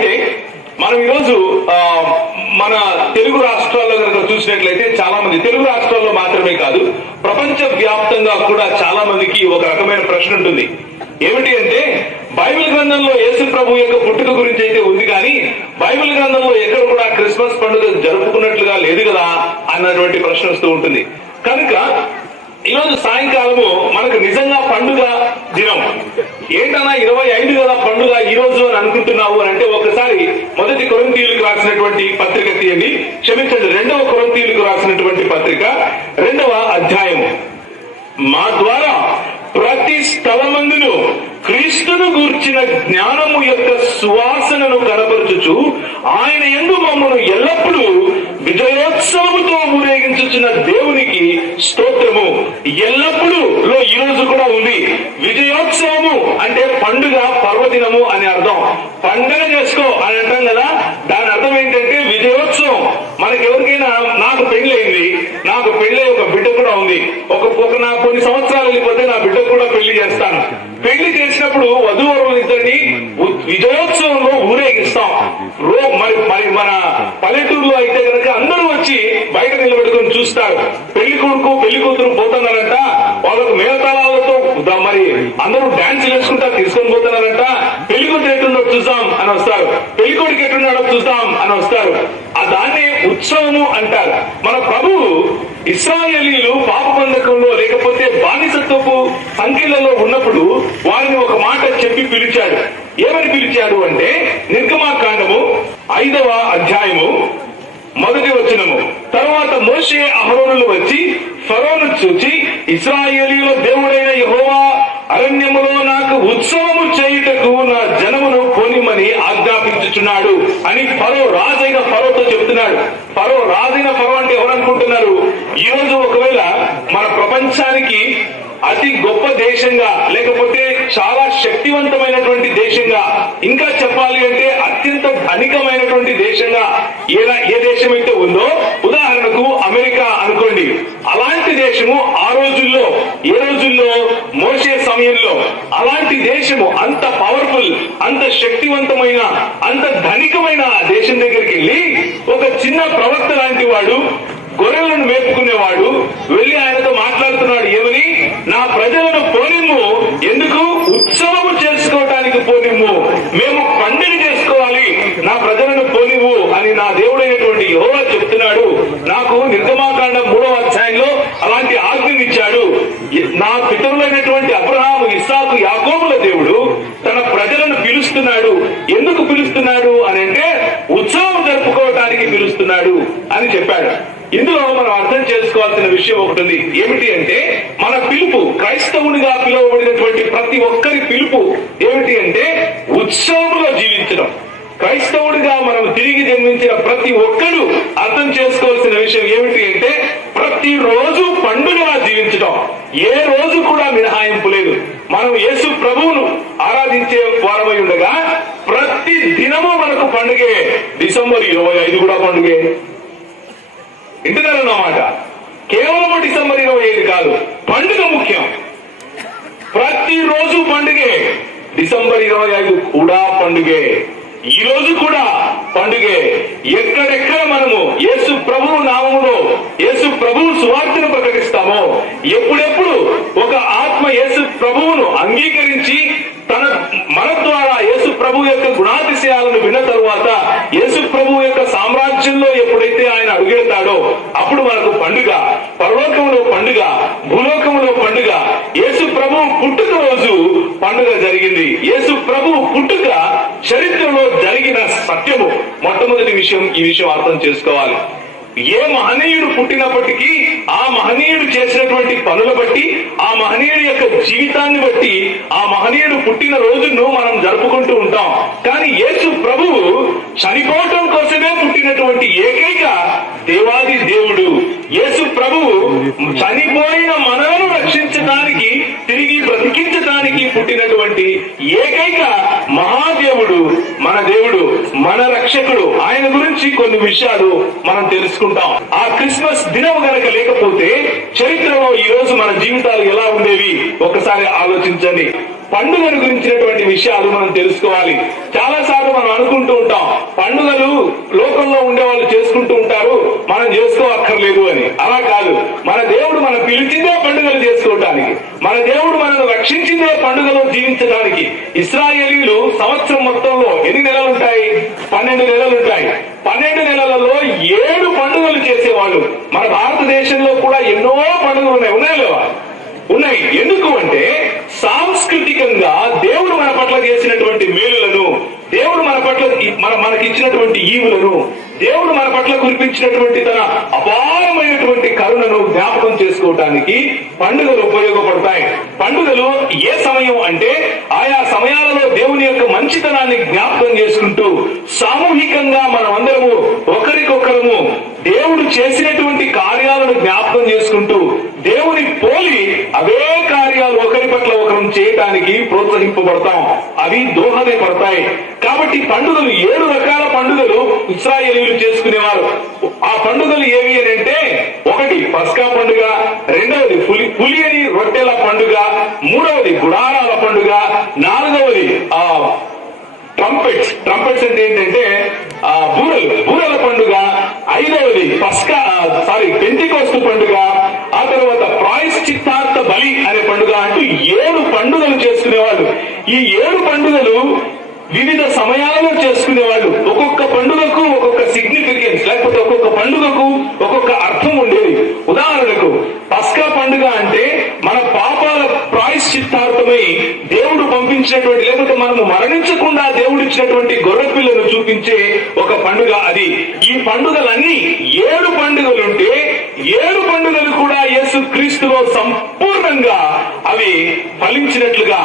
అయితే మనం ఈరోజు మన తెలుగు రాష్ట్రాల్లో కనుక చూసినట్లయితే చాలా మంది, తెలుగు రాష్ట్రాల్లో మాత్రమే కాదు ప్రపంచ వ్యాప్తంగా కూడా చాలా మందికి ఒక రకమైన ప్రశ్న ఉంటుంది. ఏమిటి అంటే, బైబిల్ గ్రంథంలో యేసు ప్రభు యొక్క పుట్టుక గురించి అయితే ఉంది, కానీ బైబిల్ గ్రంథంలో ఎక్కడ కూడా క్రిస్మస్ పండుగ జరుపుకున్నట్లుగా లేదు కదా అన్నటువంటి ప్రశ్న వస్తూ ఉంటుంది. కనుక ఈరోజు సాయంకాలము మనకు నిజంగా పండుగ దినం ఏంటన్నా 25 కదా పండుగ ఈ రోజు అని అనుకుంటున్నావు అని అంటే, ఒకసారి 1 కొరింథీయులకు రాసినటువంటి పత్రిక తీయండి, క్షమించండి 2వ కొరింథీయులకు రాసినటువంటి పత్రిక 2వ అధ్యాయము. మా ద్వారా ప్రతి స్థలమందును క్రీస్తును గూర్చిన జ్ఞానము యొక్క సువాసనను కనపరచుచు ఆయన యందు మమ్మను ఎల్లప్పుడూ విజయోత్సవముతో ఊరేగించుచున్న దేవునికి స్తోత్రము. ఎల్లప్పుడూ లో ఈ రోజు కూడా ఉంది. విజయోత్సవము అంటే పండుగ, పర్వదినము అని అర్థం. పండుగ చేసుకో అని అంటాం కదా, దాని అర్థం ఏంటంటే విజయోత్సవం. మనకెవరికైనా, నాకు పెళ్లి ఒక బిడ్డ కూడా ఉంది, నా కొన్ని సంవత్సరాలు వెళ్ళిపోతే నా బిడ్డకు కూడా పెళ్లి చేస్తాను. పెళ్లి చేసినప్పుడు వధూవరులు ఇద్దరిని విజయోత్సవంలో ఊరేగిస్తాం. మరి మన పల్లెటూరులో అయితే కనుక అందరూ వచ్చి బయట నిలబెట్టుకుని చూస్తారు. పెళ్లి కొడుకు పెళ్లి కూతురు పోతున్నారంట, వాళ్ళకు మేళతాళాలతో మరి అందరూ డాన్స్ వేసుకుంటా తీసుకొని పోతున్నారంట. పెళ్లి కూతురు ఎట్టున్నాడో చూద్దాం అని వస్తారు, పెళ్లి కొడుకు ఎట్టున్నాడో చూద్దాం అని వస్తారు. దాన్ని ఉత్సవము అంటారు. మన ప్రభువు ఇశ్రాయేలీయులు పాప బంధకంలో లేకపోతే బానిసత్వపు సంఖ్యలలో ఉన్నప్పుడు వారిని ఒక మాట చెప్పి పిలిచాడు. ఏమని పిలిచాడు అంటే, నిర్గమాకాండము 5వ అధ్యాయము 1వ వచనము. తర్వాత మోషే అహరోనులు వచ్చి ఫరోను చూచి, ఇశ్రాయేలీయుల దేవుడైన యెహోవా అరణ్యములో నాకు ఉత్సవము చేయుటకు నా జనమును పోనిమని ఆజ్ఞాపించుచున్నాడు అని రాజైన ఫరోతో చెప్తున్నాడు. రాజైన ఫరో అంటే ఎవరనుకుంటున్నారు? ఈ రోజు ఒకవేళ మన ప్రపంచానికి అతి గొప్ప దేశంగా, లేకపోతే చాలా శక్తివంతమైనటువంటి దేశంగా, ఇంకా చెప్పాలి అంటే అత్యంత ధనికమైనటువంటి దేశంగా ఏ దేశం అయితే ఉందో, ఉదాహరణకు అమెరికా అనుకోండి. అలాంటి దేశము ఆ రోజుల్లో, ఏ రోజుల్లో? మోషే సమయంలో అలాంటి దేశము అంత పవర్ఫుల్, అంత శక్తివంతమైన, అంత ధనికమైన దేశం దగ్గరికి వెళ్ళి ఒక చిన్న ప్రవక్త లాంటి వాడు, గొర్రెలను మేపుకునేవాడు వెళ్లి ఆయనతో మాట్లాడుతున్నాడు. ఏమని? నా ప్రజలను పోనిమ్ము, ఎందుకు? ఉత్సవము చేసుకోవటానికి పోనిమ్ము, మేము పండుగ చేసుకోవాలి, నా ప్రజలను పోనివ్వు అని నా దేవుడైనటువంటి యెహోవా చెప్తున్నాడు. నాకు నిర్గమాకాండం 3వ అధ్యాయంలో అలాంటి ఆజ్ఞనిచ్చాడు. నా పితరులైనటువంటి అబ్రహాము, ఇస్సాకు, యాకోబుల దేవుడు తన ప్రజలను పిలుస్తున్నాడు. ఎందుకు పిలుస్తున్నాడు అని అంటే, ఉత్సవం జరుపుకోవటానికి పిలుస్తున్నాడు అని చెప్పాడు. ఇందులో మనం అర్థం చేసుకోవాల్సిన విషయం ఒకటి ఉంది. ఏమిటి అంటే, మన పిలుపు, క్రైస్తవునిగా పిలువబడినటువంటి ప్రతి ఒక్కరి పిలుపు ఏమిటి అంటే ఉత్సవంలో జీవించడం. క్రైస్తవుడిగా మనం తిరిగి జన్మించిన ప్రతి ఒక్కరూ అర్థం చేసుకోవాల్సిన విషయం ఏమిటి అంటే, ప్రతిరోజు పండుగగా జీవించడం. ఏ రోజు కూడా మినహాయింపు లేదు. మనం యేసు ప్రభువును ఆరాధించే వారమై ఉండగా ప్రతి దినము మనకు పండుగే. డిసెంబర్ 25 కూడా పండుగే. ఇంటున్నారన్నమాట. కేవలం డిసెంబర్ 25 కాదు, పండుగ ముఖ్యం. ప్రతిరోజు పండుగే. డిసెంబర్ 25 కూడా పండుగే. ఈ రోజు కూడా పండుగే. ఎక్కడెక్కడ మనము యేసు ప్రభువు నామములో యేసు ప్రభువు సువార్తను ప్రకటిస్తామో, ఎప్పుడెప్పుడు ఒక ఆత్మ యేసు ప్రభువును అంగీకరించి మన ద్వారా యేసు ప్రభు యొక్క గుణాతిశయాలను విన్న తరువాత యేసు ప్రభు యొక్క సామ్రాజ్యంలో ఎప్పుడైతే ఆయన అడుగెడతాడో అప్పుడు మనకు పండుగ. పరలోకంలో పండుగ, భూలోకంలో పండుగ. యేసు ప్రభు పుట్టుక రోజు పండుగ జరిగింది. యేసు ప్రభు పుట్టుక చరిత్రలో జరిగిన సత్యము. మొట్టమొదటి విషయం, ఈ విషయం అర్థం చేసుకోవాలి. ఏ మహనీయుడు పుట్టినప్పటికీ ఆ మహనీయుడు చేసినటువంటి పనుల బట్టి, ఆ మహనీయుడి యొక్క జీవితాన్ని బట్టి ఆ మహనీయుడు పుట్టిన రోజును మనం జరుపుకుంటూ ఉంటాం. కానీ యేసు ప్రభువు చనిపోవటం కోసమే పుట్టినటువంటి ఏకైక దేవాది దేవుడు. యేసు ప్రభువు చనిపోయిన మనలను రక్షించడానికి, తిరిగి బ్రతికించడానికి పుట్టినటువంటి ఏకైక మహాదేవుడు, మన దేవుడు, మన రక్షకుడు. ఆయన గురించి కొన్ని విషయాలు మనం తెలుసుకుంటాం. ఆ క్రిస్మస్ దినం గనక లేకపోతే చరిత్రలో ఈ రోజు మన జీవితాలు ఎలా ఉండేవి ఒకసారి ఆలోచించండి. పండుగను గురించినటువంటి విషయాలు మనం తెలుసుకోవాలి. చాలా సార్లు మనం అనుకుంటూ ఉంటాం, పండుగలు లోకంలో ఉండే వాళ్ళు చేసుకుంటూ ఉంటారు, మనం చేసుకోవక్కర్లేదు అని. అలా కాదు. మన దేవుడు మనం పిలిచిందే పండుగలు చేసుకోవటానికి, మన దేవుడు మనల్ని రక్షించిందే పండుగలో జీవించడానికి. ఇశ్రాయేలీయులు సంవత్సరం మొత్తంలో ఎన్ని నెలలు ఉంటాయి? 12 నెలలు ఉంటాయి. 12 నెలలలో 7 పండుగలు చేసేవాళ్ళు. మన భారతదేశంలో కూడా ఎన్నో పండుగలు ఉన్నాయి లేవా? ఉన్నాయి. ఎందుకు అంటే సాంస్కృతికంగా దేవుడు మన పట్ల చేసినటువంటి మేలులను, దేవుడు మన పట్ల మనకి ఇచ్చినటువంటి ఈవులను, దేవుడు మన పట్ల కురిపించినటువంటి తన అపారమైనటువంటి కరుణను జ్ఞాపకం చేసుకోవటానికి పండుగలు ఉపయోగపడతాయి. పండుగలు ఏ సమయం అంటే ఆయా సమయాలలో దేవుని యొక్క మంచితనాన్ని జ్ఞాపకం చేసుకుంటూ సామూహికంగా మనం అందరము ఒకరికొకరము దేవుడు చేసినటువంటి కార్యాలను జ్ఞాపకం చేసుకుంటూ దేవుని పోలి అవే కార్యాలు ఒకరి పట్ల ఒకరం చేయటానికి ప్రోత్సహింపబడతాం, అవి దోహదపడతాయి. కాబట్టి పండుగలు 7 రకాల పండుగలు ఇశ్రాయేలీయులు చేసుకునేవారు. ఆ పండుగలు ఏవి అని అంటే, 1 పస్కా పండుగ, 2వది పులియని రొట్టెల పండుగ, 3వది గుడారాల పండుగ, 4వది ట్రంపెట్స్ అంటే ఏంటంటే బూరల పండుగ, 5వది పెంటెకోస్తు పండుగ, ఆ తర్వాత ప్రాయశ్చిత్తార్థ బలి అనే పండుగ అంటూ 7 పండుగలు చేసుకునేవాళ్ళు. ఈ 7 పండుగలు వివిధ సమయాలలో చేసుకునేవాళ్ళు. ఒక్కొక్క పండుగకు ఒక్కొక్క సిగ్నిఫికెన్స్, లేకపోతే ఒక్కొక్క పండుగకు ఒక్కొక్క అర్థం ఉండేది. ఉదాహరణకు పస్కా పండుగ అంటే మన పాపాల ప్రాయశ్చిత్తార్థమై దేవుడు పంపించినటువంటి, లేకపోతే మనము మరణించకుండా దేవుడు ఇచ్చినటువంటి గొర్రె పిల్లను చూపించే ఒక పండుగ అది. ఈ పండుగలన్నీ 7 పండుగలుంటే 7 పండుగలు కూడా యేసు క్రీస్తులో సంపూర్ణంగా అవి ఫలించినట్లుగా,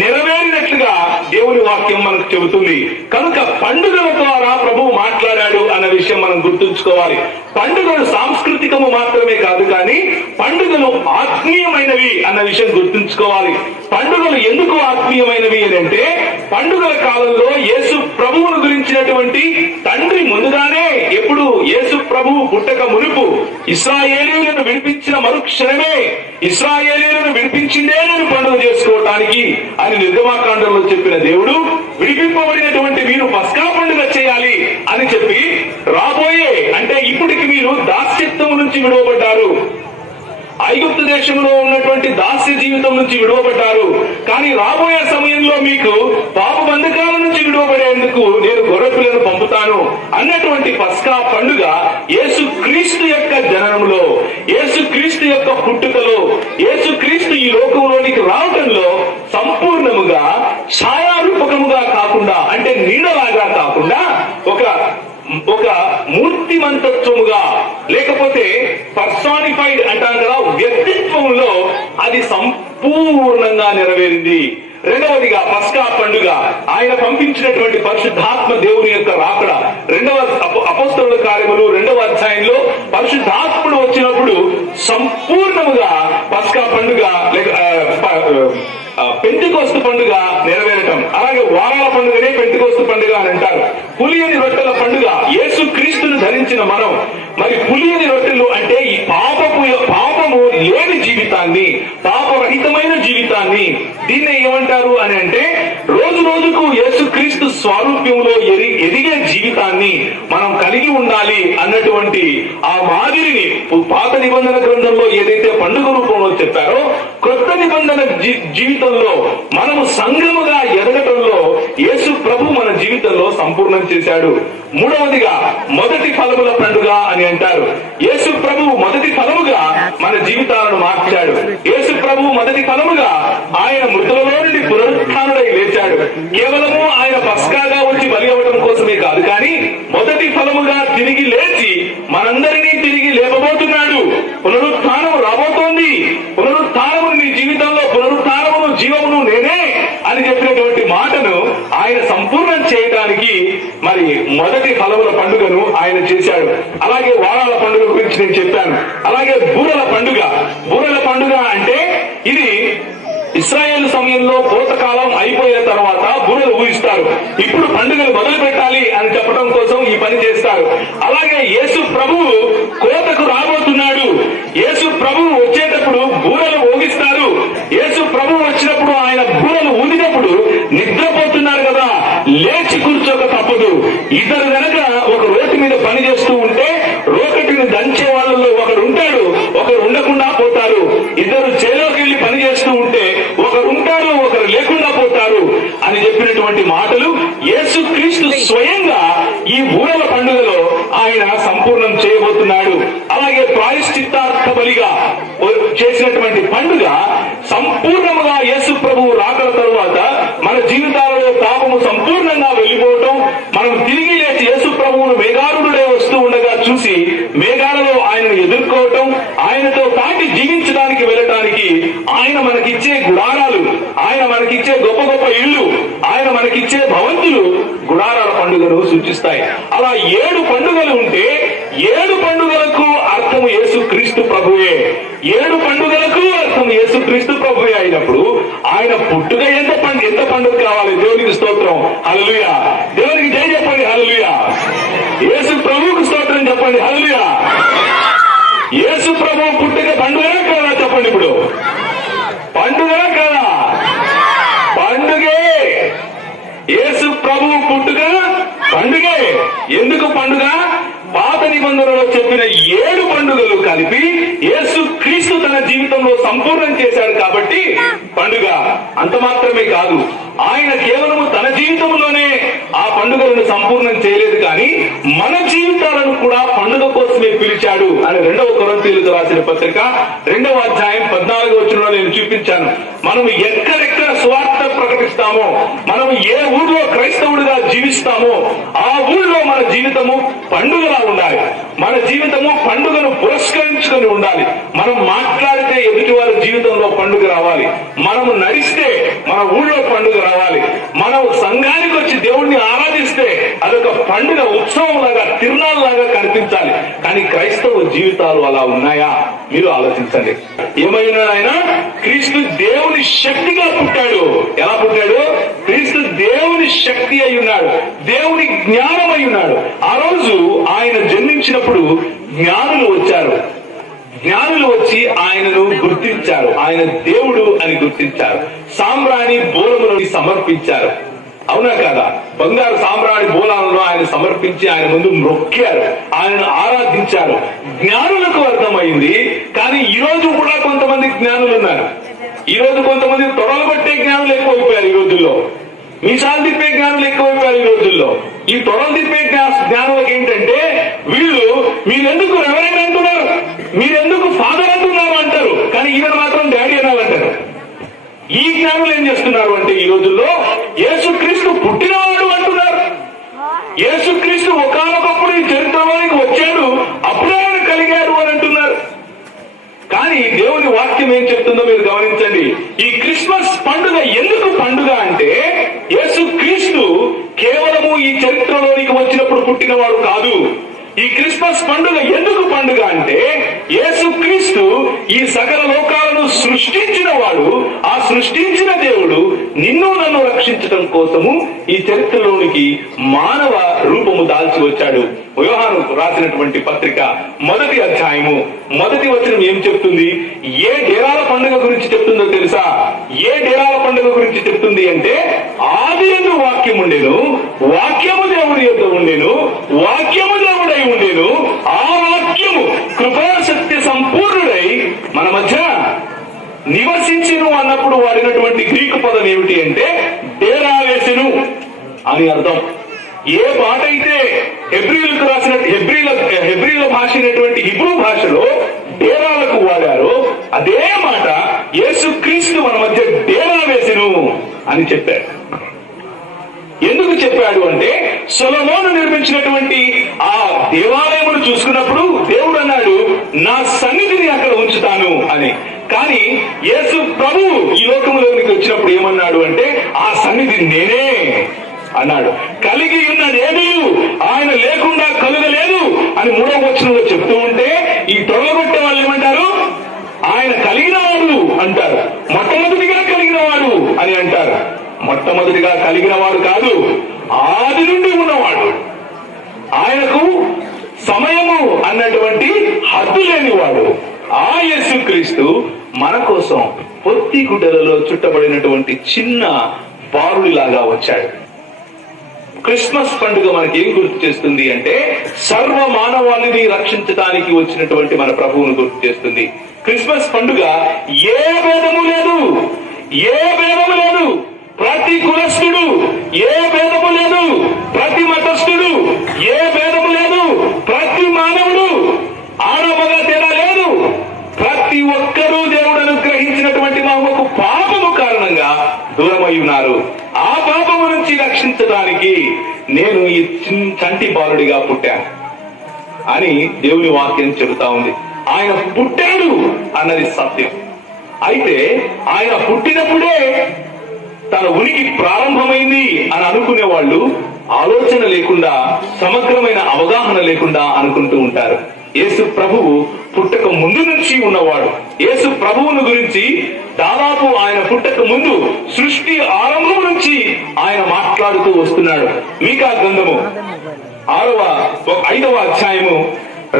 నెరవేరినట్లుగా దేవుని వాక్యం మనకు చెబుతుంది. కనుక పండుగల ద్వారా ప్రభువు మాట్లాడాడు అన్న విషయం మనం గుర్తుంచుకోవాలి. పండుగలు సాంస్కృతికము మాత్రమే కాదు, కానీ పండుగలు ఆత్మీయమైనవి అన్న విషయం గుర్తుంచుకోవాలి. పండుగలు ఎందుకు ఆత్మీయమైనవి అని అంటే, పండుగల కాలంలో యేసు ప్రభువును గురించినటువంటి తండ్రి ముందుగానే, ఎప్పుడు యేసు ప్రభువు పుట్టక మునుపు ఇశ్రాయేలీయులను విడిపించిన మరుక్షణమే, ఇశ్రాయేలీయులను విడిపించిందే నేను పండుగ చేసుకోవటానికి అని నిర్గమాకాండంలో చెప్పిన దేవుడు, విడిపింపబడినటువంటి మీరు పస్కా పండుగ చేయాలి అని చెప్పి, రాబోయే అంటే ఇప్పటికి మీరు దాస్యత్వం నుంచి విడువబడ్డారు, ఐగుప్తు దేశంలో ఉన్నటువంటి దాస్య జీవితం నుంచి విడువబడ్డారు, కానీ రాబోయే సమయంలో మీకు పాప బంధకాల నుంచి విడువబడేందుకు నేను గొర్రెపిల్లను పంపుతాను అన్నటువంటి పస్కా పండుగ యేసు క్రీస్తు యొక్క జననంలో, యేసు క్రీస్తు యొక్క పుట్టుకలో, యేసు క్రీస్తు ఈ లోకంలోనికి రావడంలో సంపూర్ణముగా ఛాయారూపకముగా కాకుండా, అంటే నీడలాగా కాకుండా ఒక మూర్తిమంతత్వముగా, లేకపోతే పర్సానిఫైడ్ అంటాం కదా, వ్యక్తిత్వంలో అది సంపూర్ణంగా నెరవేరింది. 2వదిగా పస్కా పండుగ ఆయన పంపించినటువంటి పరిశుద్ధాత్మ దేవుని యొక్క రాకడ. 2వ అపోస్తలుల కార్యములు 2వ అధ్యాయంలో పరిశుద్ధాత్ముడు వచ్చినప్పుడు సంపూర్ణముగా పస్కా పండుగ పెంటెకోస్తు పండుగ నెరవేరటం. అలాగే వారాల పండుగనే పెంటెకోస్తు పండుగ అని అంటారు. పులియని రొట్టెల పండుగ యేసు క్రీస్తును ధరించిన మనం, మరి పులియని రొట్టెలు అంటే ఈ పాపము లేని జీవితాన్ని, పాపరహితమైన జీవితాన్ని, దీన్నే ఏమంటారు అని అంటే, రోజు రోజుకు యేసు క్రీస్తు స్వారూప్యంలో ఎదిగే జీవితాన్ని మనం కలిగి ఉండాలి అన్నటువంటి ఆ మాదిరిని పాత నిబంధన గ్రంథంలో ఏదైతే పండుగ రూపంలో చెప్పారో, కొత్త నిబంధన జీవితంలో మనము సంఘముగా ఎదగటంలో యేసు ప్రభు మన జీవితంలో సంపూర్ణం చేశాడు. 3వదిగా మొదటి ఫలముల పండుగ అని అంటారు. యేసు ప్రభు మొదటి ఫలముగా మన జీవితాలను మార్చాడు. యేసు ప్రభు మొదటి ఫలముగా ఆయన మృతులలో నుండి పునరుత్థానుడై లేచాడు. కేవలము ఆయన పస్కాగా వచ్చి బలి అవ్వడం కోసమే కాదు, కానీ మొదటి ఫలముగా తిరిగి లేచి మనందరినీ తిరిగి లేపబోతున్నాడు. పునరుత్థానం రాబోతోంది. పునరుత్థానము నీ జీవితంలో, పునరుత్థానమును జీవమును నేనే అని చెప్పినటువంటి మాటను ఆయన సంపూర్ణం చేయడానికి మరి మొదటి ఫలముల పండుగను ఆయన చేశాడు. అలాగే వారాల పండుగ గురించి నేను చెప్పాను. అలాగే బూరల పండుగ అంటే ఇది ఇశ్రాయేలు సమయంలో కోతకాలం అయిపోయిన తర్వాత బూరలు ఊహిస్తారు. ఇప్పుడు పండుగలు మొదలు పెట్టాలి అని చెప్పడం కోసం ఈ పని చేస్తారు. అలాగే యేసు ప్రభువు కోతకు రాబోతున్నాడు. యేసు ప్రభువు వచ్చేటప్పుడు బూరలు ఊగిస్తారు. యేసు ప్రభువు వచ్చినప్పుడు ఆయన బూరలు ఊది ఇద్దరు గనక ఒక రోడ్డు మీద పని చేస్తూ ఉంటే రోకటిని దంచే వాళ్ళలో ఒకడు ఉంటాడు, ఒకరు ఉండకుండా పోతారు. ఇద్దరు చేలోకి వెళ్లి పని చేస్తూ ఉంటే ఒకరు ఉంటారు, ఒకరు లేకుండా పోతారు అని చెప్పినటువంటి మాటలు యేసుక్రీస్తు స్వయంగా ఈ బూరల పండుగలో ఆయన సంపూర్ణం చేయబోతున్నాడు. అలాగే ప్రాయశ్చిత్తార్థ బలిగా చేసినటువంటి పండుగ సంపూర్ణముగా యేసు ప్రభువు రాకడ తరువాత మన జీవితాలలో పాపము సంపూర్ణంగా వెళ్ళిపోవటం, మనం తిరిగి లేచి యేసు ప్రభువును మేఘారుడే వస్తూ ఉండగా చూసి మేఘాలలో ఆయనను ఎదుర్కోవటం, ఆయనతో పాటి జీవించడానికి వెళ్ళటానికి ఆయన మనకిచ్చే గుడారాలు, ఆయన మనకిచ్చే గొప్ప గొప్ప ఇళ్ళు, ఆయన మనకిచ్చే భవంతులు గుడారాల పండుగను సూచిస్తాయి. అలా 7 పండుగలు ఉంటే 7 పండుగలకు అర్థము యేసుక్రీస్తు ప్రభువే. 7 పండుగలకు అర్థం యేసుక్రీస్తు ప్రభువే అయినప్పుడు ఆయన పుట్టుక ఎంత పండుగ కావాలి? దేవునికి స్తోత్రం, హల్లెలూయా. దేవునికి జై చెప్పండి, హల్లెలూయా. యేసు ప్రభువుకు స్తోత్రం చెప్పండి, హల్లెలూయా. యేసు ప్రభువు పుట్టుక పండుగనే కదా? చెప్పండి ఇప్పుడు, పండుగనే కదా? పండుగే. యేసు ప్రభువు పుట్టుక పండుగే. ఎందుకు పండుగ? పాత నిబంధనలో చెప్పిన 7 పండుగలు కలిపి యేసు క్రీస్తు తన జీవితంలో సంపూర్ణం చేశాడు కాబట్టి పండుగ. అంత మాత్రమే కాదు, ఆయన కేవలము తన జీవితంలోనే ఆ పండుగలను సంపూర్ణం చేయలేదు, కానీ మన జీవితాలను కూడా పండుగ కోసమే పిలిచాడు అని 2వ కొరింథీయులకు రాసిన పత్రిక 2వ అధ్యాయం 14వ వచనంలో నేను చూపించాను. మనం ఎక్కడెక్కడ సువార్త ప్రకటిస్తామో, మనం ఏ ఊళ్ళో క్రైస్తవుడిగా జీవిస్తామో ఆ ఊళ్ళో మన జీవితము పండుగలా ఉండాలి. మన జీవితము పండుగను పురస్కరించుకొని ఉండాలి. మనం మాట్లాడితే ఎదుటి వారి జీవితంలో పండుగ రావాలి. మనము నడిస్తే మన ఊళ్ళో పండుగ రావాలి. మనం సంఘానికి వచ్చి దేవుణ్ణి ఆరాధిస్తే అదొక పండుగ, ఉత్సవం లాగా, తిరునాళ్ళ లాగా కనిపించాలి. కానీ క్రైస్తవ జీవితాలు అలా ఉన్నాయా? మీరు ఆలోచించండి. ఏమైనా ఆయన క్రీస్తు దేవుని శక్తిగా పుట్టాడు. ఎలా పుట్టాడు? క్రీస్తు దేవుని శక్తి అయి ఉన్నాడు, దేవుని జ్ఞానం అయి ఉన్నాడు. ఆ రోజు ఆయన జన్మించినప్పుడు జ్ఞానులు వచ్చారు. జ్ఞానులు వచ్చి ఆయనను గుర్తించారు, ఆయన దేవుడు అని గుర్తించారు. సాంబ్రాణి బోలములను సమర్పించారు. అవునా కాదా? బంగారు సాంబ్రాణి బోలాలను ఆయన సమర్పించి ఆయన ముందు మొక్కారు, ఆయనను ఆరాధించారు. జ్ఞానులకు అర్థమైంది. కానీ ఈ రోజు కూడా కొంతమంది జ్ఞానులు ఉన్నారు. ఈ రోజు కొంతమంది తొడలు పట్టే జ్ఞానులు ఎక్కువైపోయారు. ఈ రోజుల్లో మీసాలు తిప్పే జ్ఞానులు ఎక్కువైపోయారు. ఈ రోజుల్లో ఈ తొడలు తిప్పే జ్ఞానులకు ఏంటంటే, వీళ్ళు మీరెందుకు రెవరెండ్ అంటున్నారు, మీరెందుకు ఫాదర్ అంటున్నారు అంటారు, కానీ ఈయన మాత్రం డాడీ అనాలంటారు. ఈ జ్ఞానులు ఏం చేస్తున్నారు అంటే, ఈ రోజుల్లో యేసుక్రీస్తు పుట్టినవాడు అంటున్నారు. యేసుక్రీస్తు ఒకానొకప్పుడు ఈ చరిత్రలోనికి వచ్చాడు, అప్పుడే ఆయన కలిగాడు అని అంటున్నారు. కానీ దేవుని వాక్యం ఏం చెప్తుందో మీరు గమనించండి. ఈ క్రిస్మస్ పండుగ ఎందుకు పండుగ అంటే, యేసుక్రీస్తు కేవలము ఈ చరిత్రలోనికి వచ్చినప్పుడు పుట్టినవాడు కాదు. ఈ క్రిస్మస్ పండుగ ఎందుకు పండుగ అంటే, యేసుక్రీస్తు ఈ సకల లోకాలను సృష్టించిన వాడు, ఆ సృష్టించిన దేవుడు నిన్ను నన్ను రక్షించడం కోసము ఈ చరిత్రలోనికి మానవ రూపము దాల్చి వచ్చాడు. యోహాను రాసినటువంటి పత్రిక 1వ అధ్యాయము 1వ వచనం ఏం చెప్తుంది? ఏ డేరాల పండుగ గురించి చెప్తుందో తెలుసా? ఏ డేరాల పండుగ గురించి చెప్తుంది అంటే, ఆదియందు వాక్యం ఉండెను, వాక్యము దేవుడి యొద్ద ఉండెను, వాక్యము దేవుడై ఉండెను, ఆ వాక్యము కృపా సత్య సంపూర్ణుడై మన మధ్య నివసించెను అన్నప్పుడు వాడినటువంటి గ్రీకు పదం ఏమిటి అంటే, డేరా వేసెను అని అర్థం. ఏ మాట అయితే హెబ్రీలకు రాసిన హెబ్రీల భాష అయినటువంటి హిబ్రూ భాషలో డేరాలకు వాడారో, అదే మాట యేసుక్రీస్తు మన మధ్య డేరా వేసెను అని చెప్పాడు. ఎందుకు చెప్పాడు అంటే, సొలొమోను నిర్మించినటువంటి ఆ దేవాలయమును చూసుకున్నప్పుడు దేవుడు అన్నాడు, నా సన్నిధిని అక్కడ ఉంచుతాను అని. కానీ యేసు ప్రభువు ఈ లోకములోనికి వచ్చినప్పుడు ఏమన్నాడు అంటే, ఆ సన్నిధి నేనే అన్నాడు. కలిగి ఉన్నదేమీ ఆయన లేకుండా కలుగలేదు అని 3వ వచనంలో చెప్తూ ఉంటే, ఈ తొలగొట్టే వాళ్ళు ఏమంటారు? ఆయన కలిగిన వాడు అంటారు, మొట్టమొదటిగా కలిగిన వాడు అని అంటారు. మొట్టమొదటిగా కలిగిన వాడు కాదు, ఆది నుండి ఉన్నవాడు. ఆయనకు సమయము అన్నటువంటి హద్దు లేనివాడు. ఆ యేసుక్రీస్తు మన కోసం పొత్తి గుడ్డలలో చుట్టబడినటువంటి చిన్న బారుడిలాగా వచ్చాడు. క్రిస్మస్ పండుగ మనకి ఏం గుర్తు చేస్తుంది అంటే సర్వ మానవాళిని రక్షించడానికి వచ్చినటువంటి మన ప్రభువును గుర్తు చేస్తుంది. క్రిస్మస్ పండుగ ఏ భేదము లేదు, ఏ భేదము లేదు. ప్రతి కులస్థుడు, ఏ భేదము లేదు. ప్రతి మతస్థుడు, ఏ భేదము లేదు. ప్రతి మానవుడు, ఆడమగ తేడా లేదు. ప్రతి ఒక్కరూ దేవుడు అనుగ్రహించినటువంటి మామకు పాపము కారణంగా దూరమై ఉన్నారు. ఆ పాపము నుంచి రక్షించడానికి నేను ఈ చంటి బాలుడిగా పుట్టాను అని దేవుని వాక్యం చెబుతా ఉంది. ఆయన పుట్టాడు అన్నది సత్యం. అయితే ఆయన పుట్టినప్పుడే తన ఉనికి ప్రారంభమైంది అని అనుకునే వాళ్ళు ఆలోచన లేకుండా, సమగ్రమైన అవగాహన లేకుండా అనుకుంటూ ఉంటారు. యేసు ప్రభువు పుట్టక ముందు నుంచి ఉన్నవాడు. యేసు ప్రభువును గురించి దాదాపు ఆయన పుట్టక ముందు సృష్టి ఆరంభం నుంచి ఆయన మాట్లాడుతూ వస్తున్నాడు. మీకా గ్రంథము 5వ అధ్యాయము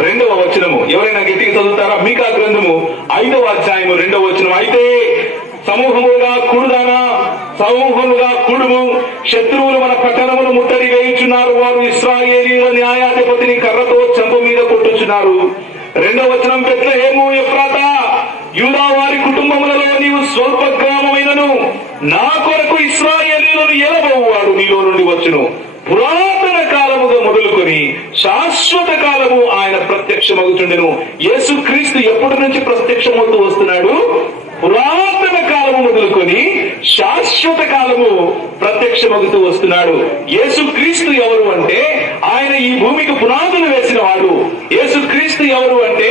2వ వచనము. ఎవరైనా గట్టిగా చదువుతారా? మీకా గ్రంథము 5వ అధ్యాయము 2వ వచనం. అయితే సమూహముగా కూడుదానా, సమూహముగా కూడుము, శత్రువులు మన పట్టణమును ముట్టడి వేయుచున్నారు. వారు ఇశ్రాయేలీయుల న్యాయాధిపతిని కర్రతో చెంప మీద కొట్టుచున్నారు. 2వ వచనం. బెత్లెహేము ఎఫ్రాతా, యూదా వారి కుటుంబములలో నీవు స్వల్ప గ్రామమైనను నా కొరకు ఇశ్రాయేలీయులను ఏలబోవాడు నీలో నుండి వచ్చును. పురాతన కాలముగా మొదలుకొని శాశ్వత కాలము ఆయన ప్రత్యక్షమగుచుండెను. యేసుక్రీస్తు ఎప్పటి నుంచి ప్రత్యక్షమవుతూ వస్తున్నాడు? పురాతన కాలము మొదలుకొని శాశ్వత కాలము ప్రత్యక్షమగుతూ వస్తున్నాడు. యేసుక్రీస్తు ఎవరు అంటే ఆయన ఈ భూమికి పునాదులు వేసిన వాడు. యేసుక్రీస్తు ఎవరు అంటే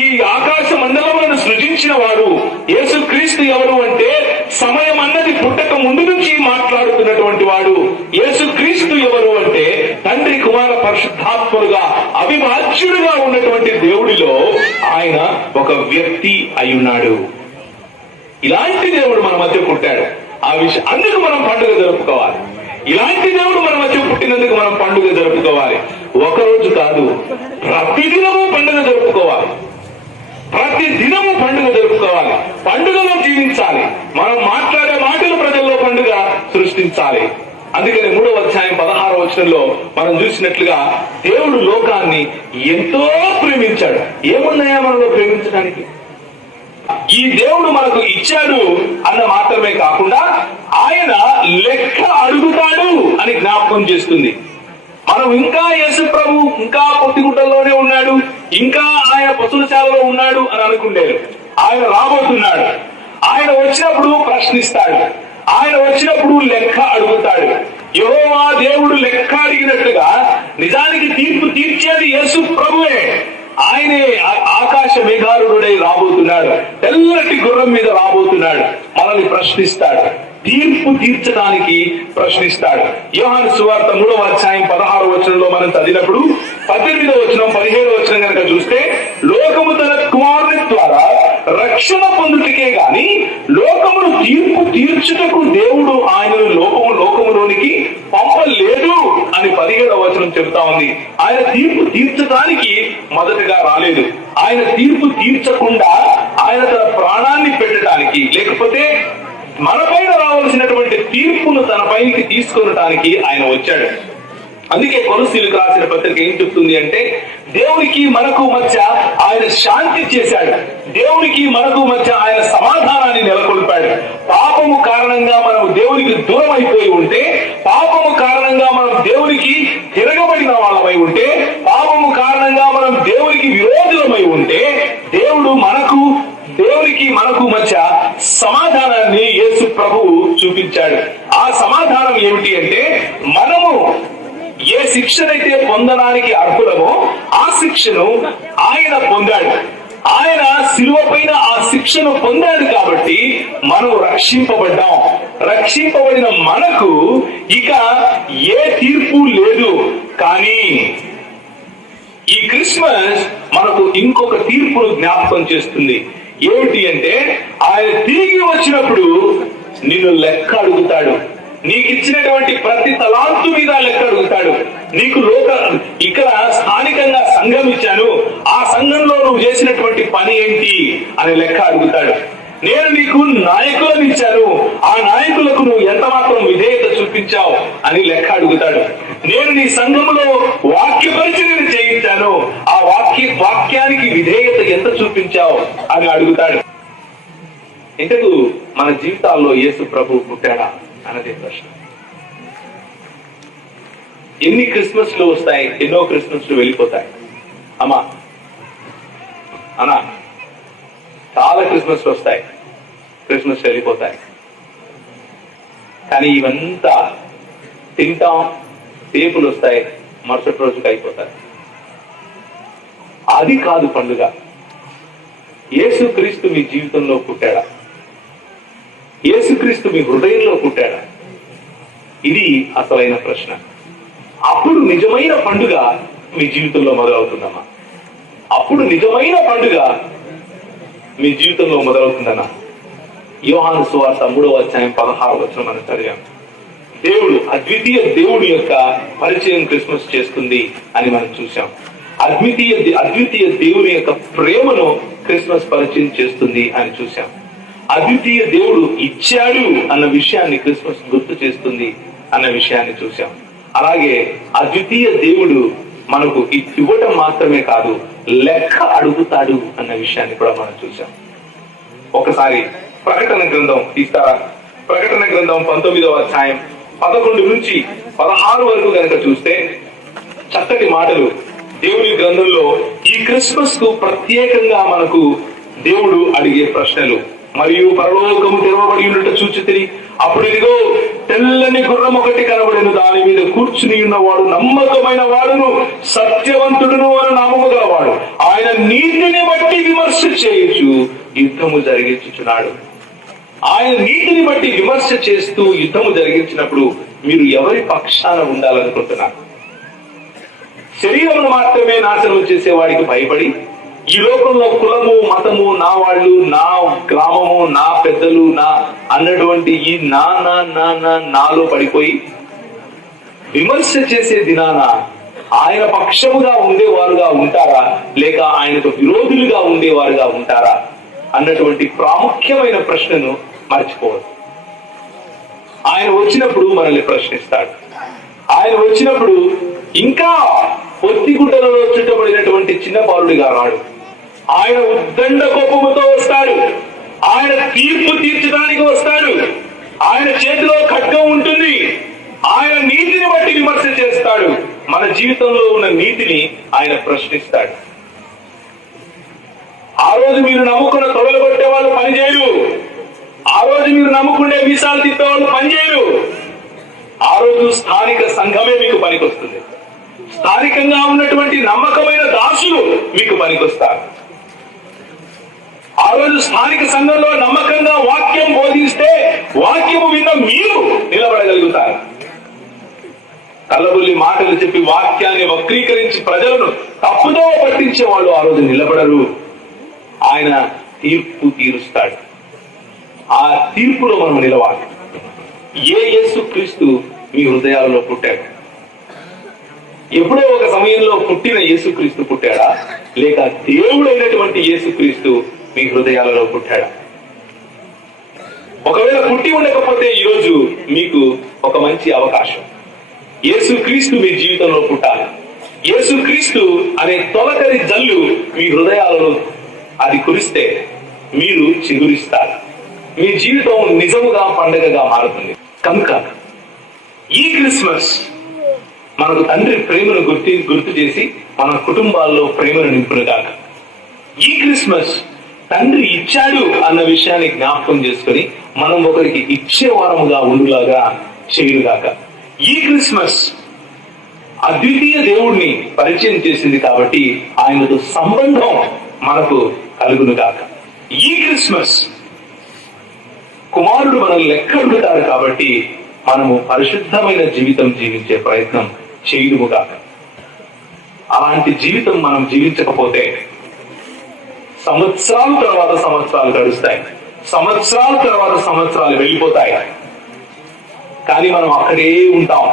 ఈ ఆకాశ మండలములను సృజించిన వాడు. యేసుక్రీస్తు ఎవరు అంటే సమయం అన్నది పుట్టక ముందు నుంచి మాట్లాడుతున్నటువంటి వాడు. యేసుక్రీస్తు ఎవరు అంటే తండ్రి కుమార పరిశుద్ధాత్మలుగా అవిభాజ్యుడుగా ఉన్నటువంటి దేవుడిలో ఆయన ఒక వ్యక్తి అయ్యున్నాడు. ఇలాంటి దేవుడు మన మధ్య పుట్టాడు. ఆ విషయం అందుకు మనం పండుగ జరుపుకోవాలి. ఇలాంటి దేవుడు మన మధ్య పుట్టినందుకు మనం పండుగ జరుపుకోవాలి. ఒకరోజు కాదు, ప్రతిదినము పండుగ జరుపుకోవాలి. ప్రతి దినము పండుగ జరుపుకోవాలి. పండుగలో జీవించాలి. మనం మాట్లాడే మాటలు ప్రజల్లో పండుగ సృష్టించాలి. అందుకని 3వ అధ్యాయం 16వ వచనంలో మనం చూసినట్లుగా దేవుడు లోకాన్ని ఎంతో ప్రేమించాడు. ఏమున్నాయా మనలో ప్రేమించడానికి? ఈ దేవుడు మనకు ఇచ్చాడు అన్న మాత్రమే కాకుండా ఆయన లెక్క అడుగుతాడు అని జ్ఞాపకం చేస్తుంది. మనం ఇంకా యేసు ప్రభు ఇంకా పొత్తిగుట్టల్లోనే ఉన్నాడు, ఇంకా ఆయన పశువుశాలలో ఉన్నాడు అని అనుకునేరు. ఆయన రాబోతున్నాడు. ఆయన వచ్చినప్పుడు ప్రశ్నిస్తాడు. ఆయన వచ్చినప్పుడు లెక్క అడుగుతాడు. యెహోవా దేవుడు లెక్క అడిగినట్టుగా నిజానికి తీర్పు తీర్చేది యేసు ప్రభువే. ఆయనే ఆకాశ మేఘారుడై రాబోతున్నాడు. తెల్లటి గుర్రం మీద రాబోతున్నాడు. మనల్ని ప్రశ్నిస్తాడు. తీర్పు తీర్చడానికి ప్రశ్నిస్తాడు. యోహాను సువార్త 3వ అధ్యాయం 16వ వచనంలో మనం చదివినప్పుడు 18వ వచనం 17వ వచనం కనుక చూస్తే లోకము తన కుమారుని ద్వారా రక్షణ పొందుటకే గాని లోకమును తీర్పు తీర్చుటకు దేవుడు ఆయనను లోకములోనికి పంపలేదు అని 17వ వచనం చెబుతా ఉంది. ఆయన తీర్పు తీర్చడానికి మొదటగా రాలేదు. ఆయన తీర్పు తీర్చకుండా ఆయన తన ప్రాణాన్ని పెట్టడానికి, లేకపోతే మనపైన రావాల్సినటువంటి తీర్పును తన పైకి తీసుకొనడానికి ఆయన వచ్చాడు. అందుకే కొలస్సీలకు రాసిన పత్రిక ఏం చెప్తుంది అంటే దేవునికి మనకు మధ్య ఆయన శాంతి చేశాడు. దేవునికి మనకు మధ్య ఆయన సమాధానాన్ని నెలకొల్పాడు. పాపము కారణంగా మనం దేవునికి దూరం అయిపోయి ఉంటే, పాపము కారణంగా మనం దేవునికి తిరగబడిన వాళ్ళమై ఉంటే, పాపము కారణంగా మనం దేవునికి విరోధులమై ఉంటే దేవునికి మనకు మధ్య సమాధానాన్ని యేసు ప్రభువు చూపించాడు. ఆ సమాధానం ఏమిటి అంటే మనము ఏ శిక్షనైతే పొందడానికి అర్హులమో ఆ శిక్షను ఆయన పొందాడు. ఆయన శిలువ పైన ఆ శిక్షను పొందాడు కాబట్టి మనం రక్షింపబడ్డాం. రక్షింపబడిన మనకు ఇక ఏ తీర్పు లేదు. కానీ ఈ క్రిస్మస్ మనకు ఇంకొక తీర్పును జ్ఞాపకం చేస్తుంది. ఏమిటి అంటే ఆయన తిరిగి వచ్చినప్పుడు నిన్ను లెక్క అడుగుతాడు. నీకు ఇచ్చినటువంటి ప్రతి తలాంతు మీద లెక్క అడుగుతాడు. నీకు ఇక్కడ స్థానికంగా సంఘం ఇచ్చాను, ఆ సంఘంలో నువ్వు చేసినటువంటి పని ఏంటి అని లెక్క అడుగుతాడు. నేను నీకు నాయకులను ఇచ్చాను, ఆ నాయకులకు నువ్వు ఎంత మాత్రం విధేయత చూపించావు అని లెక్క అడుగుతాడు. నేను నీ సంఘంలో వాక్య పరిచర్యను చేయించాను, ఆ వాక్యానికి విధేయత ఎంత చూపించావు అని అడుగుతాడు. ఇంతకు మన జీవితాల్లో యేసు ప్రభు పుట్టాడా అన్నదే ప్రశ్న. ఎన్ని క్రిస్మస్లు వస్తాయి, ఎన్నో క్రిస్మస్లు వెళ్ళిపోతాయి. అమ్మా అన్నా, చాలా క్రిస్మస్లు వస్తాయి, క్రిస్మస్ వెళ్ళిపోతాయి. కానీ ఇవంతా తింటాం, టేపులు వస్తాయి, మరుసటి రోజుకి అయిపోతాయి. అది కాదు పండుగ. యేసుక్రీస్తు మీ జీవితంలో పుట్టాడా? యేసుక్రీస్తు మీ హృదయంలో పుట్టాడా? ఇది అసలైన ప్రశ్న. అప్పుడు నిజమైన పండుగ మీ జీవితంలో మొదలవుతుందమ్మా. అప్పుడు నిజమైన పండుగ మీ జీవితంలో మొదలవుతుందన్నా. యోహాను సువార్త 3వ అధ్యాయం 16వ వచనం మనం చదివాం. దేవుడు, అద్వితీయ దేవుడి యొక్క పరిచయం క్రిస్మస్ చేస్తుంది అని మనం చూసాం. అద్వితీయ దేవుని యొక్క ప్రేమను క్రిస్మస్ పరిచయం చేస్తుంది అని చూసాం. అద్వితీయ దేవుడు ఇచ్చాడు అన్న విషయాన్ని క్రిస్మస్ గుర్తు చేస్తుంది అన్న విషయాన్ని చూసాం. అలాగే అద్వితీయ దేవుడు మనకు ఇవ్వటం మాత్రమే కాదు, లెక్క అడుగుతాడు అన్న విషయాన్ని కూడా మనం చూసాం. ఒకసారి ప్రకటన గ్రంథం తీస్తారా? ప్రకటన గ్రంథం 19వ అధ్యాయం 11 నుంచి 16 వరకు కనుక చూస్తే చక్కటి మాటలు దేవుని గ్రంథంలో ఈ క్రిస్మస్ కు ప్రత్యేకంగా మనకు దేవుడు అడిగే ప్రశ్నలు. మరియు పరలోకము తెరవబడి ఉన్నట్టు చూచితిని, అప్పుడు ఇదిగో తెల్లని గుర్రం ఒకటి కనబడెను, దాని మీద కూర్చుని ఉన్నవాడు నమ్మకమైన వాడును సత్యవంతుడును అని నామము గలవాడు, ఆయన నీతిని బట్టి విమర్శ చేయొచ్చు యుద్ధము జరిగించుచున్నాడు. ఆయన నీతిని బట్టి విమర్శ చేస్తూ యుద్ధము జరిగించినప్పుడు మీరు ఎవరి పక్షాన ఉండాలనుకుంటున్నారు? శరీరమును మాత్రమే నాశనం చేసేవాడికి భయపడి, ఈ లోకంలో కులము, మతము, నా వాళ్ళు, నా గ్రామము, నా పెద్దలు, నా అన్నటువంటి ఈ నాలో పడిపోయి విమర్శ చేసే దినాన ఆయన పక్షముగా ఉండేవారుగా ఉంటారా, లేక ఆయనకు విరోధులుగా ఉండేవారుగా ఉంటారా అన్నటువంటి ప్రాముఖ్యమైన ప్రశ్నను మర్చిపోవద్దు. ఆయన వచ్చినప్పుడు మనల్ని ప్రశ్నిస్తాడు. ఆయన వచ్చినప్పుడు ఇంకా పొత్తిగుడ్డలలో చుట్టబడినటువంటి చిన్న బాలుడిగా రాడు. ఆయన ఉద్దండ కోపముతో వస్తాడు. ఆయన తీర్పు తీర్చడానికి వస్తాడు. ఆయన చేతిలో ఖడ్గం ఉంటుంది. ఆయన నీతిని బట్టి విమర్శ చేస్తాడు. మన జీవితంలో ఉన్న నీతిని ఆయన ప్రశ్నిస్తాడు. ఆ రోజు మీరు నమ్ముకున్న తొడలు కొట్టే వాళ్ళు పనిచేయరు. ఆ రోజు మీరు నమ్ముకునే మీసాలు తిప్పే వాళ్ళు పనిచేయరు. ఆ రోజు స్థానిక సంఘమే మీకు పనికొస్తుంది. స్థానికంగా ఉన్నటువంటి నమ్మకమైన దాసులు మీకు పనికొస్తారు. ఆ రోజు స్థానిక సంఘంలో నమ్మకంగా వాక్యం బోధిస్తే వాక్యము విన్న మీరు నిలబడగలుగుతారు. కల్లబుల్లి మాటలు చెప్పి వాక్యాన్ని వక్రీకరించి ప్రజలను తప్పుదో పట్టించే వాళ్ళు ఆ రోజు నిలబడరు. ఆయన తీర్పు తీరుస్తాడు. ఆ తీర్పులో మనం నిలవాలి. యేసుక్రీస్తు మీ హృదయాలలో పుట్టాడు. ఎప్పుడో ఒక సమయంలో పుట్టిన యేసుక్రీస్తు పుట్టాడా, లేక దేవుడైనటువంటి యేసుక్రీస్తు మీ హృదయాలలో పుట్టాడా? ఒకవేళ పుట్టి ఉండకపోతే ఈరోజు మీకు ఒక మంచి అవకాశం. యేసుక్రీస్తు మీ జీవితంలో పుట్టాలి. యేసుక్రీస్తు అనే తొలకరి జల్లు మీ హృదయాలలో అది కురిస్తే మీరు చిగురిస్తారు. మీ జీవితం నిజముగా పండుగగా మారుతుంది. కనుక ఈ క్రిస్మస్ మనకు తండ్రి ప్రేమను గుర్తు చేసి మన కుటుంబాల్లో ప్రేమను నింపునుగాక. ఈ క్రిస్మస్ తండ్రి ఇచ్చాడు అన్న విషయాన్ని జ్ఞాపకం చేసుకుని మనం ఒకరికి ఇచ్చే వారముగా ఉండులాగా చేయుగాక. ఈ క్రిస్మస్ అద్వితీయ దేవుణ్ణి పరిచయం చేసింది కాబట్టి ఆయనతో సంబంధం మనకు కలుగునుగాక. ఈ క్రిస్మస్ కుమారుడు మనల్ని లెక్కడుతారు కాబట్టి మనము పరిశుద్ధమైన జీవితం జీవించే ప్రయత్నం చేయుదుముగాక. అలాంటి జీవితం మనం జీవించకపోతే సంవత్సరాల తర్వాత సంవత్సరాలు గడుస్తాయి, సంవత్సరాల తర్వాత సంవత్సరాలు వెళ్ళిపోతాయి. కానీ మనం అక్కడే ఉంటాం.